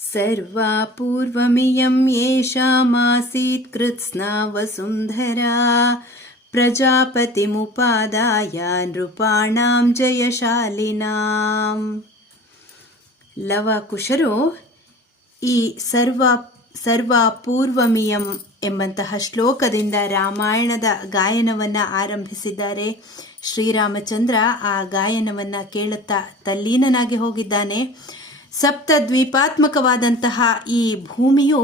सर्वा पूर्वमियं येषामासीत् कृत्स्ना वसुन्धरा प्रजापतिमुपादाय नृपाणां जयशालिनां. ಲವಕುಶರು ಈ ಸರ್ವ ಪೂರ್ವಮಿಯಂ ಎಂಬಂತಹ ಶ್ಲೋಕದಿಂದ ರಾಮಾಯಣದ ಗಾಯನವನ್ನು ಆರಂಭಿಸಿದ್ದಾರೆ. ಶ್ರೀರಾಮಚಂದ್ರ ಆ ಗಾಯನವನ್ನು ಕೇಳುತ್ತಾ ತಲ್ಲೀನನಾಗಿ ಹೋಗಿದ್ದಾನೆ. ಸಪ್ತದ್ವೀಪಾತ್ಮಕವಾದಂತಹ ಈ ಭೂಮಿಯು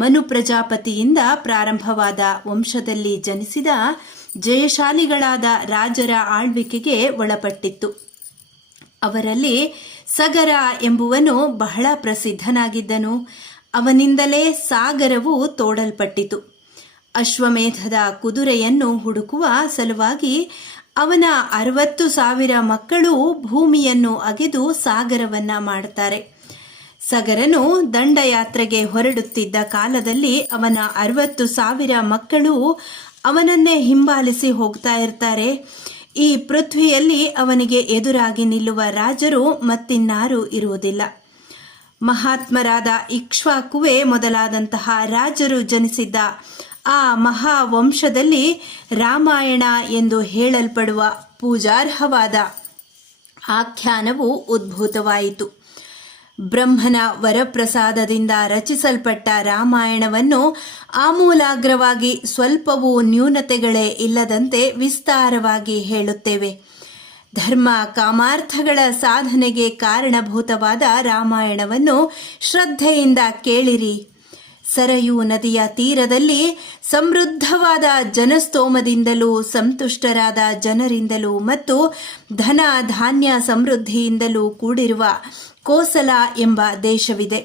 ಮನು ಪ್ರಜಾಪತಿಯಿಂದ ಪ್ರಾರಂಭವಾದ ವಂಶದಲ್ಲಿ ಜನಿಸಿದ ಜಯಶಾಲಿಗಳಾದ ರಾಜರ ಆಳ್ವಿಕೆಗೆ ಒಳಪಟ್ಟಿತ್ತು. ಅವರಲ್ಲಿ ಸಗರ ಎಂಬುವನು ಬಹಳ ಪ್ರಸಿದ್ಧನಾಗಿದ್ದನು. ಅವನಿಂದಲೇ ಸಾಗರವು ತೋಡಲ್ಪಟ್ಟಿತು. ಅಶ್ವಮೇಧದ ಕುದುರೆಯನ್ನು ಹುಡುಕುವ ಸಲುವಾಗಿ ಅವನ 60,000 ಮಕ್ಕಳು ಭೂಮಿಯನ್ನು ಅಗೆದು ಸಾಗರವನ್ನ ಮಾಡುತ್ತಾರೆ. ಸಗರನು ದಂಡಯಾತ್ರೆಗೆ ಹೊರಡುತ್ತಿದ್ದ ಕಾಲದಲ್ಲಿ ಅವನ 60,000 ಮಕ್ಕಳು ಅವನನ್ನೇ ಹಿಂಬಾಲಿಸಿ ಹೋಗ್ತಾ ಇರ್ತಾರೆ. ಈ ಪೃಥ್ವಿಯಲ್ಲಿ ಅವನಿಗೆ ಎದುರಾಗಿ ನಿಲ್ಲುವ ರಾಜರು ಮತ್ತಿನ್ನಾರೂ ಇರುವುದಿಲ್ಲ. ಮಹಾತ್ಮರಾದ ಇಕ್ಷ್ವಾಕುವೆ ಮೊದಲಾದಂತಹ ರಾಜರು ಜನಿಸಿದ್ದ ಆ ಮಹಾವಂಶದಲ್ಲಿ ರಾಮಾಯಣ ಎಂದು ಹೇಳಲ್ಪಡುವ ಪೂಜಾರ್ಹವಾದ ಆಖ್ಯಾನವು ಉದ್ಭೂತವಾಯಿತು. ಬ್ರಹ್ಮನ ವರಪ್ರಸಾದದಿಂದ ರಚಿಸಲ್ಪಟ್ಟ ರಾಮಾಯಣವನ್ನು ಆಮೂಲಾಗ್ರವಾಗಿ ಸ್ವಲ್ಪವೂ ನ್ಯೂನತೆಗಳೇ ಇಲ್ಲದಂತೆ ವಿಸ್ತಾರವಾಗಿ ಹೇಳುತ್ತೇವೆ. ಧರ್ಮ ಕಾಮಾರ್ಥಗಳ ಸಾಧನೆಗೆ ಕಾರಣಭೂತವಾದ ರಾಮಾಯಣವನ್ನು ಶ್ರದ್ಧೆಯಿಂದ ಕೇಳಿರಿ. ಸರಯೂ ನದಿಯ ತೀರದಲ್ಲಿ ಸಮೃದ್ಧವಾದ ಜನಸ್ತೋಮದಿಂದಲೂ ಸಂತುಷ್ಟರಾದ ಜನರಿಂದಲೂ ಮತ್ತು ಧನ ಧಾನ್ಯ ಸಮೃದ್ಧಿಯಿಂದಲೂ ಕೂಡಿರುವ ಕೋಸಲ ಎಂಬ ದೇಶವಿದೆ.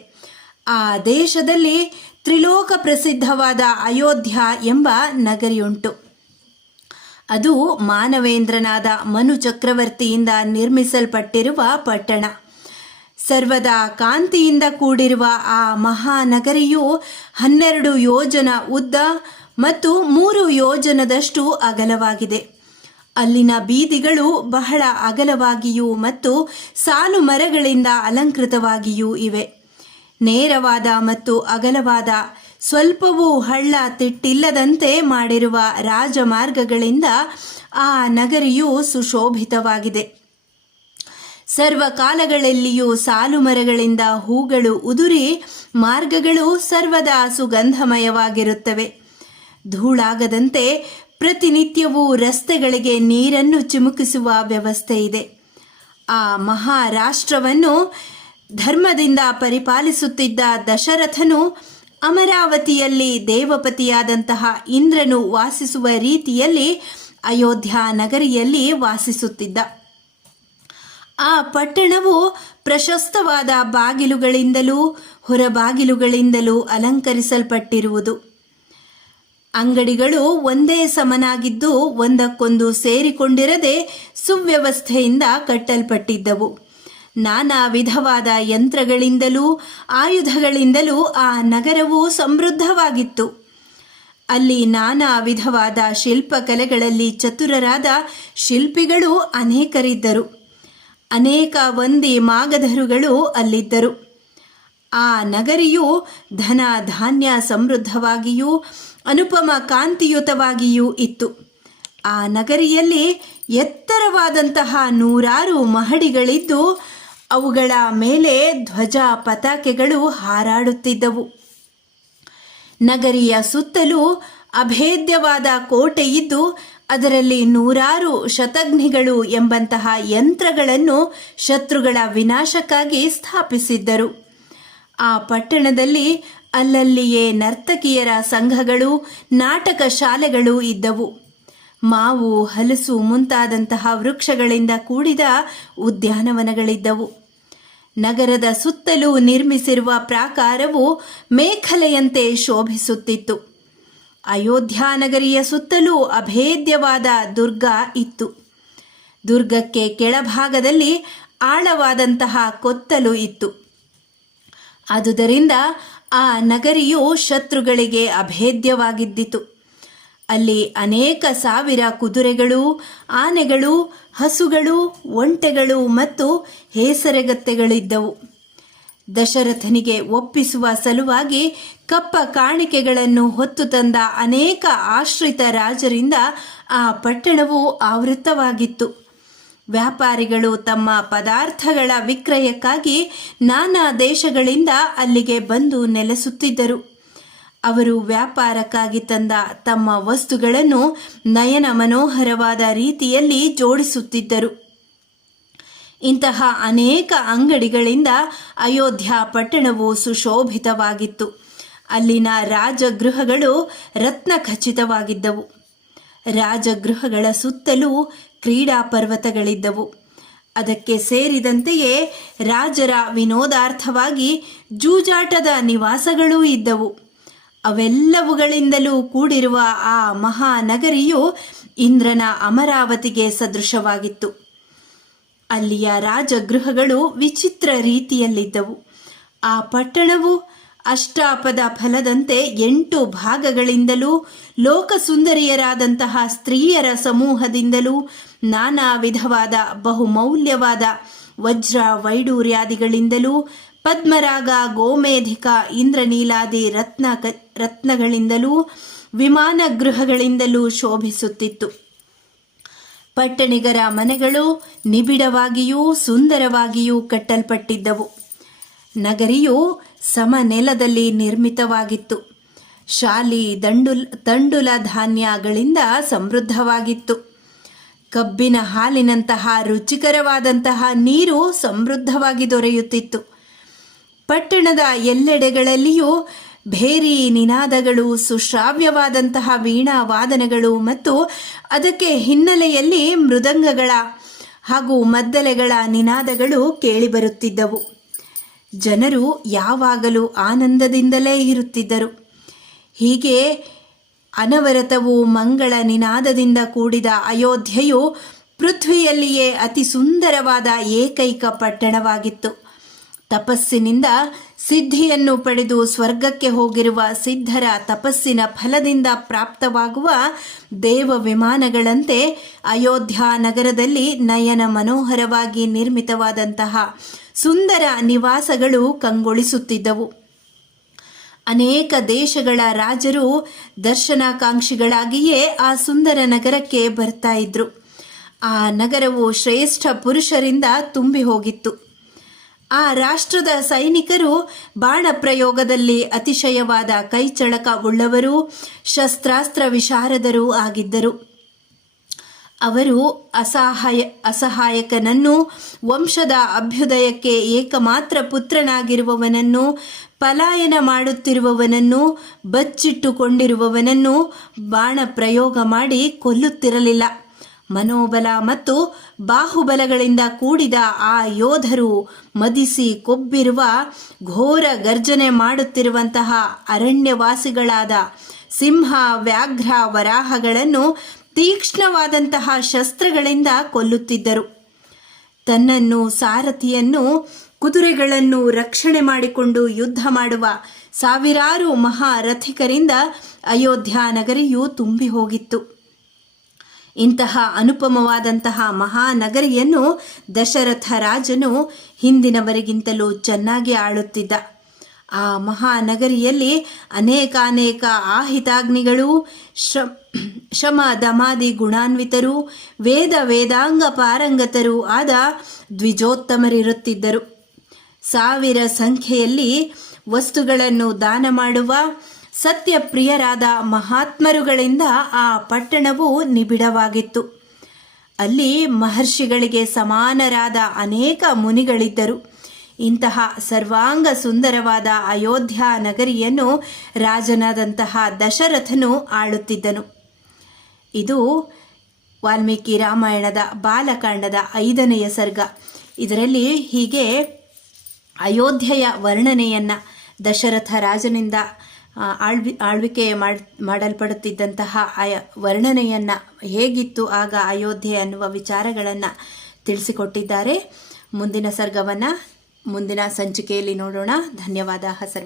ಆ ದೇಶದಲ್ಲಿ ತ್ರಿಲೋಕ ಪ್ರಸಿದ್ಧವಾದ ಅಯೋಧ್ಯ ಎಂಬ ನಗರಿಯುಂಟು. ಅದು ಮಾನವೇಂದ್ರನಾದ ಮನು ಚಕ್ರವರ್ತಿಯಿಂದ ನಿರ್ಮಿಸಲ್ಪಟ್ಟಿರುವ ಪಟ್ಟಣ. ಸರ್ವದಾ ಕಾಂತಿಯಿಂದ ಕೂಡಿರುವ ಆ ಮಹಾನಗರಿಯು 12 ಯೋಜನ ಉದ್ದ ಮತ್ತು 3 ಯೋಜನದಷ್ಟು ಅಗಲವಾಗಿದೆ. ಅಲ್ಲಿನ ಬೀದಿಗಳು ಬಹಳ ಅಗಲವಾಗಿಯೂ ಮತ್ತು ಸಾಲು ಮರಗಳಿಂದ ಅಲಂಕೃತವಾಗಿಯೂ ಇವೆ. ನೇರವಾದ ಮತ್ತು ಅಗಲವಾದ, ಸ್ವಲ್ಪವೂ ಹಳ್ಳ ತಿಟ್ಟಿಲ್ಲದಂತೆ ಮಾಡಿರುವ ರಾಜಮಾರ್ಗಗಳಿಂದ ಆ ನಗರಿಯು ಸುಶೋಭಿತವಾಗಿದೆ. ಸರ್ವಕಾಲಗಳಲ್ಲಿಯೂ ಸಾಲು ಮರಗಳಿಂದ ಹೂಗಳು ಉದುರಿ ಮಾರ್ಗಗಳು ಸರ್ವದಾ ಸುಗಂಧಮಯವಾಗಿರುತ್ತವೆ. ಧೂಳಾಗದಂತೆ ಪ್ರತಿನಿತ್ಯವೂ ರಸ್ತೆಗಳಿಗೆ ನೀರನ್ನು ಚಿಮುಕಿಸುವ ವ್ಯವಸ್ಥೆ ಇದೆ. ಆ ಮಹಾರಾಷ್ಟ್ರವನ್ನು ಧರ್ಮದಿಂದ ಪರಿಪಾಲಿಸುತ್ತಿದ್ದ ದಶರಥನು ಅಮರಾವತಿಯಲ್ಲಿ ದೇವಪತಿಯಾದಂತಹ ಇಂದ್ರನು ವಾಸಿಸುವ ರೀತಿಯಲ್ಲಿ ಅಯೋಧ್ಯ ನಗರಿಯಲ್ಲಿ ವಾಸಿಸುತ್ತಿದ್ದ. ಆ ಪಟ್ಟಣವು ಪ್ರಶಸ್ತವಾದ ಬಾಗಿಲುಗಳಿಂದಲೂ ಹೊರಬಾಗಿಲುಗಳಿಂದಲೂ ಅಲಂಕರಿಸಲ್ಪಟ್ಟಿರುವುದು. ಅಂಗಡಿಗಳು ಒಂದೇ ಸಮನಾಗಿದ್ದು ಒಂದಕ್ಕೊಂದು ಸೇರಿಕೊಂಡಿರದೆ ಸುವ್ಯವಸ್ಥೆಯಿಂದ ಕಟ್ಟಲ್ಪಟ್ಟಿದ್ದವು. ನಾನಾ ವಿಧವಾದ ಯಂತ್ರಗಳಿಂದಲೂ ಆಯುಧಗಳಿಂದಲೂ ಆ ನಗರವು ಸಮೃದ್ಧವಾಗಿತ್ತು. ಅಲ್ಲಿ ನಾನಾ ವಿಧವಾದ ಶಿಲ್ಪಕಲೆಗಳಲ್ಲಿ ಚತುರರಾದ ಶಿಲ್ಪಿಗಳು ಅನೇಕರಿದ್ದರು. ಅನೇಕ ವಂದಿ ಮಾಗಧರುಗಳು ಅಲ್ಲಿದ್ದರು. ಆ ನಗರಿಯು ಧನ ಧಾನ್ಯ ಸಮೃದ್ಧವಾಗಿಯೂ ಅನುಪಮ ಕಾಂತಿಯುತವಾಗಿಯೂ ಇತ್ತು. ಆ ನಗರಿಯಲ್ಲಿ ಎತ್ತರವಾದಂತಹ 100 ಮಹಡಿಗಳಿದ್ದು ಅವುಗಳ ಮೇಲೆ ಧ್ವಜ ಪತಾಕೆಗಳು ಹಾರಾಡುತ್ತಿದ್ದವು. ನಗರಿಯ ಸುತ್ತಲೂ ಅಭೇದ್ಯವಾದ ಕೋಟೆಯಿದ್ದು ಅದರಲ್ಲಿ 100 ಶತಘ್ನಿಗಳು ಎಂಬಂತಹ ಯಂತ್ರಗಳನ್ನು ಶತ್ರುಗಳ ವಿನಾಶಕ್ಕಾಗಿ ಸ್ಥಾಪಿಸಿದ್ದರು. ಆ ಪಟ್ಟಣದಲ್ಲಿ ಅಲ್ಲಲ್ಲಿಯೇ ನರ್ತಕಿಯರ ಸಂಘಗಳು, ನಾಟಕ ಶಾಲೆಗಳು ಇದ್ದವು. ಮಾವು, ಹಲಸು ಮುಂತಾದಂತಹ ವೃಕ್ಷಗಳಿಂದ ಕೂಡಿದ ಉದ್ಯಾನವನಗಳಿದ್ದವು. ನಗರದ ಸುತ್ತಲೂ ನಿರ್ಮಿಸಿರುವ ಪ್ರಾಕಾರವು ಮೇಖಲೆಯಂತೆ ಶೋಭಿಸುತ್ತಿತ್ತು. ಅಯೋಧ್ಯ ನಗರಿಯ ಸುತ್ತಲೂ ಅಭೇದ್ಯವಾದ ದುರ್ಗ ಇತ್ತು. ದುರ್ಗಕ್ಕೆ ಕೆಳಭಾಗದಲ್ಲಿ ಆಳವಾದಂತಹ ಕೊತ್ತಲು ಇತ್ತು. ಆದುದರಿಂದ ಆ ನಗರಿಯು ಶತ್ರುಗಳಿಗೆ ಅಭೇದ್ಯವಾಗಿದ್ದಿತು. ಅಲ್ಲಿ ಅನೇಕ ಸಾವಿರ ಕುದುರೆಗಳು, ಆನೆಗಳು, ಹಸುಗಳು, ಒಂಟೆಗಳು ಮತ್ತು ಹೇಸರಗತ್ತೆಗಳಿದ್ದವು. ದಶರಥನಿಗೆ ಒಪ್ಪಿಸುವ ಸಲುವಾಗಿ ಕಪ್ಪ ಕಾಣಿಕೆಗಳನ್ನು ಹೊತ್ತು ತಂದ ಅನೇಕ ಆಶ್ರಿತ ರಾಜರಿಂದ ಆ ಪಟ್ಟಣವು ಆವೃತವಾಗಿತ್ತು. ವ್ಯಾಪಾರಿಗಳು ತಮ್ಮ ಪದಾರ್ಥಗಳ ವಿಕ್ರಯಕ್ಕಾಗಿ ನಾನಾ ದೇಶಗಳಿಂದ ಅಲ್ಲಿಗೆ ಬಂದು ನೆಲೆಸುತ್ತಿದ್ದರು. ಅವರು ವ್ಯಾಪಾರಕ್ಕಾಗಿ ತಂದ ತಮ್ಮ ವಸ್ತುಗಳನ್ನು ನಯನ ಮನೋಹರವಾದ ರೀತಿಯಲ್ಲಿ ಜೋಡಿಸುತ್ತಿದ್ದರು. ಇಂತಹ ಅನೇಕ ಅಂಗಡಿಗಳಿಂದ ಅಯೋಧ್ಯ ಪಟ್ಟಣವು ಸುಶೋಭಿತವಾಗಿತ್ತು. ಅಲ್ಲಿನ ರಾಜಗೃಹಗಳು ರತ್ನಖಚಿತವಾಗಿದ್ದವು. ರಾಜಗೃಹಗಳ ಸುತ್ತಲೂ ಕ್ರೀಡಾ ಪರ್ವತಗಳಿದ್ದವು. ಅದಕ್ಕೆ ಸೇರಿದಂತೆಯೇ ರಾಜರ ವಿನೋದಾರ್ಥವಾಗಿ ಜೂಜಾಟದ ನಿವಾಸಗಳೂ ಇದ್ದವು. ಅವೆಲ್ಲವುಗಳಿಂದಲೂ ಕೂಡಿರುವ ಆ ಮಹಾನಗರಿಯು ಇಂದ್ರನ ಅಮರಾವತಿಗೆ ಸದೃಶವಾಗಿತ್ತು. ಅಲ್ಲಿಯ ರಾಜಗೃಹಗಳು ವಿಚಿತ್ರ ರೀತಿಯಲ್ಲಿದ್ದವು. ಆ ಪಟ್ಟಣವು ಅಷ್ಟಾಪದ ಫಲದಂತೆ 8 ಭಾಗಗಳಿಂದಲೂ ಲೋಕಸುಂದರಿಯರಾದಂತಹ ಸ್ತ್ರೀಯರ ಸಮೂಹದಿಂದಲೂ ನಾನಾ ವಿಧವಾದ ಬಹುಮೌಲ್ಯವಾದ ವಜ್ರ ವೈಡೂರ್ಯಾದಿಗಳಿಂದಲೂ ಪದ್ಮರಾಗ ಗೋಮೇಧಿಕ ಇಂದ್ರನೀಲಾದಿ ರತ್ನಗಳಿಂದಲೂ ವಿಮಾನ ಗೃಹಗಳಿಂದಲೂ ಶೋಭಿಸುತ್ತಿತ್ತು. ಪಟ್ಟಣಿಗರ ಮನೆಗಳು ನಿಬಿಡವಾಗಿಯೂ ಸುಂದರವಾಗಿಯೂ ಕಟ್ಟಲ್ಪಟ್ಟಿದ್ದವು. ನಗರಿಯು ಸಮನೆಲದಲ್ಲಿ ನಿರ್ಮಿತವಾಗಿತ್ತು. ಶಾಲಿ ತಂಡುಲ ಧಾನ್ಯಗಳಿಂದ ಸಮೃದ್ಧವಾಗಿತ್ತು. ಕಬ್ಬಿನ ಹಾಲಿನಂತಹ ರುಚಿಕರವಾದಂತಹ ನೀರು ಸಮೃದ್ಧವಾಗಿ ದೊರೆಯುತ್ತಿತ್ತು. ಪಟ್ಟಣದ ಎಲ್ಲೆಡೆಗಳಲ್ಲಿಯೂ ಭೇರಿ ನಿನಾದಗಳು, ಸುಶ್ರಾವ್ಯವಾದಂತಹ ವೀಣಾ ವಾದನಗಳು ಮತ್ತು ಅದಕ್ಕೆ ಹಿನ್ನೆಲೆಯಲ್ಲಿ ಮೃದಂಗಗಳ ಹಾಗೂ ಮದ್ದಲೆಗಳ ನಿನಾದಗಳು ಕೇಳಿಬರುತ್ತಿದ್ದವು. ಜನರು ಯಾವಾಗಲೂ ಆನಂದದಿಂದಲೇ ಇರುತ್ತಿದ್ದರು. ಹೀಗೆ ಅನವರತವೂ ಮಂಗಳ ನಿನಾದದಿಂದ ಕೂಡಿದ ಅಯೋಧ್ಯೆಯು ಪೃಥ್ವಿಯಲ್ಲಿಯೇ ಅತಿ ಸುಂದರವಾದ ಏಕೈಕ ಪಟ್ಟಣವಾಗಿತ್ತು. ತಪಸ್ಸಿನಿಂದ ಸಿದ್ಧಿಯನ್ನು ಪಡೆದು ಸ್ವರ್ಗಕ್ಕೆ ಹೋಗಿರುವ ಸಿದ್ಧರ ತಪಸ್ಸಿನ ಫಲದಿಂದ ಪ್ರಾಪ್ತವಾಗುವ ದೇವ ವಿಮಾನಗಳಂತೆ ಅಯೋಧ್ಯ ನಗರದಲ್ಲಿ ನಯನ ಮನೋಹರವಾಗಿ ನಿರ್ಮಿತವಾದಂತಹ ಸುಂದರ ನಿವಾಸಗಳು ಕಂಗೊಳಿಸುತ್ತಿದ್ದವು. ಅನೇಕ ದೇಶಗಳ ರಾಜರು ದರ್ಶನಾಕಾಂಕ್ಷಿಗಳಾಗಿಯೇ ಆ ಸುಂದರ ನಗರಕ್ಕೆ ಬರ್ತಾ ಇದ್ರು. ಆ ನಗರವು ಶ್ರೇಷ್ಠ ಪುರುಷರಿಂದ ತುಂಬಿ ಹೋಗಿತ್ತು. ಆ ರಾಷ್ಟ್ರದ ಸೈನಿಕರು ಬಾಣ ಪ್ರಯೋಗದಲ್ಲಿ ಅತಿಶಯವಾದ ಕೈಚಳಕ ಉಳ್ಳವರೂ ಶಸ್ತ್ರಾಸ್ತ್ರ ವಿಶಾರದರೂ ಆಗಿದ್ದರು. ಅವರು ಅಸಹಾಯಕನನ್ನು, ವಂಶದ ಅಭ್ಯುದಯಕ್ಕೆ ಏಕಮಾತ್ರ ಪುತ್ರನಾಗಿರುವವನನ್ನು, ಪಲಾಯನ ಮಾಡುತ್ತಿರುವವನನ್ನು, ಬಚ್ಚಿಟ್ಟುಕೊಂಡಿರುವವನನ್ನು ಬಾಣ ಪ್ರಯೋಗ ಮಾಡಿ ಕೊಲ್ಲುತ್ತಿರಲಿಲ್ಲ. ಮನೋಬಲ ಮತ್ತು ಬಾಹುಬಲಗಳಿಂದ ಕೂಡಿದ ಆ ಯೋಧರು ಮದಿಸಿ ಕೊಬ್ಬಿರುವ ಘೋರ ಗರ್ಜನೆ ಮಾಡುತ್ತಿರುವಂತಹ ಅರಣ್ಯವಾಸಿಗಳಾದ ಸಿಂಹ, ವ್ಯಾಘ್ರ, ವರಾಹಗಳನ್ನು ತೀಕ್ಷ್ಣವಾದಂತಹ ಶಸ್ತ್ರಗಳಿಂದ ಕೊಲ್ಲುತ್ತಿದ್ದರು. ತನ್ನನ್ನು, ಸಾರಥಿಯನ್ನು, ಕುದುರೆಗಳನ್ನು ರಕ್ಷಣೆ ಮಾಡಿಕೊಂಡು ಯುದ್ಧ ಮಾಡುವ ಸಾವಿರಾರು ಮಹಾರಥಿಕರಿಂದ ಅಯೋಧ್ಯ ನಗರಿಯು ತುಂಬಿ ಹೋಗಿತ್ತು. ಇಂತಹ ಅನುಪಮವಾದಂತಹ ಮಹಾನಗರಿಯನ್ನು ದಶರಥ ರಾಜನು ಹಿಂದಿನವರಿಗಿಂತಲೂ ಚೆನ್ನಾಗಿ ಆಳುತ್ತಿದ್ದ. ಆ ಮಹಾನಗರಿಯಲ್ಲಿ ಅನೇಕಾನೇಕ ಆಹಿತಾಗ್ನಿಗಳು, ಶಮ ದಮಾದಿ ಗುಣಾನ್ವಿತರು, ವೇದಾಂಗ ಪಾರಂಗತರೂ ಆದ ದ್ವಿಜೋತ್ತಮರಿರುತ್ತಿದ್ದರು. 1000 ಸಂಖ್ಯೆಯಲ್ಲಿ ವಸ್ತುಗಳನ್ನು ದಾನ ಮಾಡುವ ಸತ್ಯಪ್ರಿಯರಾದ ಮಹಾತ್ಮರುಗಳಿಂದ ಆ ಪಟ್ಟಣವು ನಿಬಿಡವಾಗಿತ್ತು. ಅಲ್ಲಿ ಮಹರ್ಷಿಗಳಿಗೆ ಸಮಾನರಾದ ಅನೇಕ ಮುನಿಗಳಿದ್ದರು. ಇಂತಹ ಸರ್ವಾಂಗ ಸುಂದರವಾದ ಅಯೋಧ್ಯ ನಗರಿಯನ್ನು ರಾಜನಾದಂತಹ ದಶರಥನು ಆಳುತ್ತಿದ್ದನು. ಇದು ವಾಲ್ಮೀಕಿ ರಾಮಾಯಣದ ಬಾಲಕಾಂಡದ 5ನೆಯ ಸರ್ಗ. ಇದರಲ್ಲಿ ಹೀಗೆ ಅಯೋಧ್ಯೆಯ ವರ್ಣನೆಯನ್ನು, ದಶರಥ ರಾಜನಿಂದ ಆಳ್ವಿಕೆ ಮಾಡಲ್ಪಡುತ್ತಿದ್ದಂತಹ ವರ್ಣನೆಯನ್ನು, ಹೇಗಿತ್ತು ಆಗ ಅಯೋಧ್ಯೆ ಅನ್ನುವ ವಿಚಾರಗಳನ್ನು ತಿಳಿಸಿಕೊಟ್ಟಿದ್ದಾರೆ. ಮುಂದಿನ ಸರ್ಗವನ್ನು ಮುಂದಿನ ಸಂಚಿಕೆಯಲ್ಲಿ ನೋಡೋಣ. ಧನ್ಯವಾದ.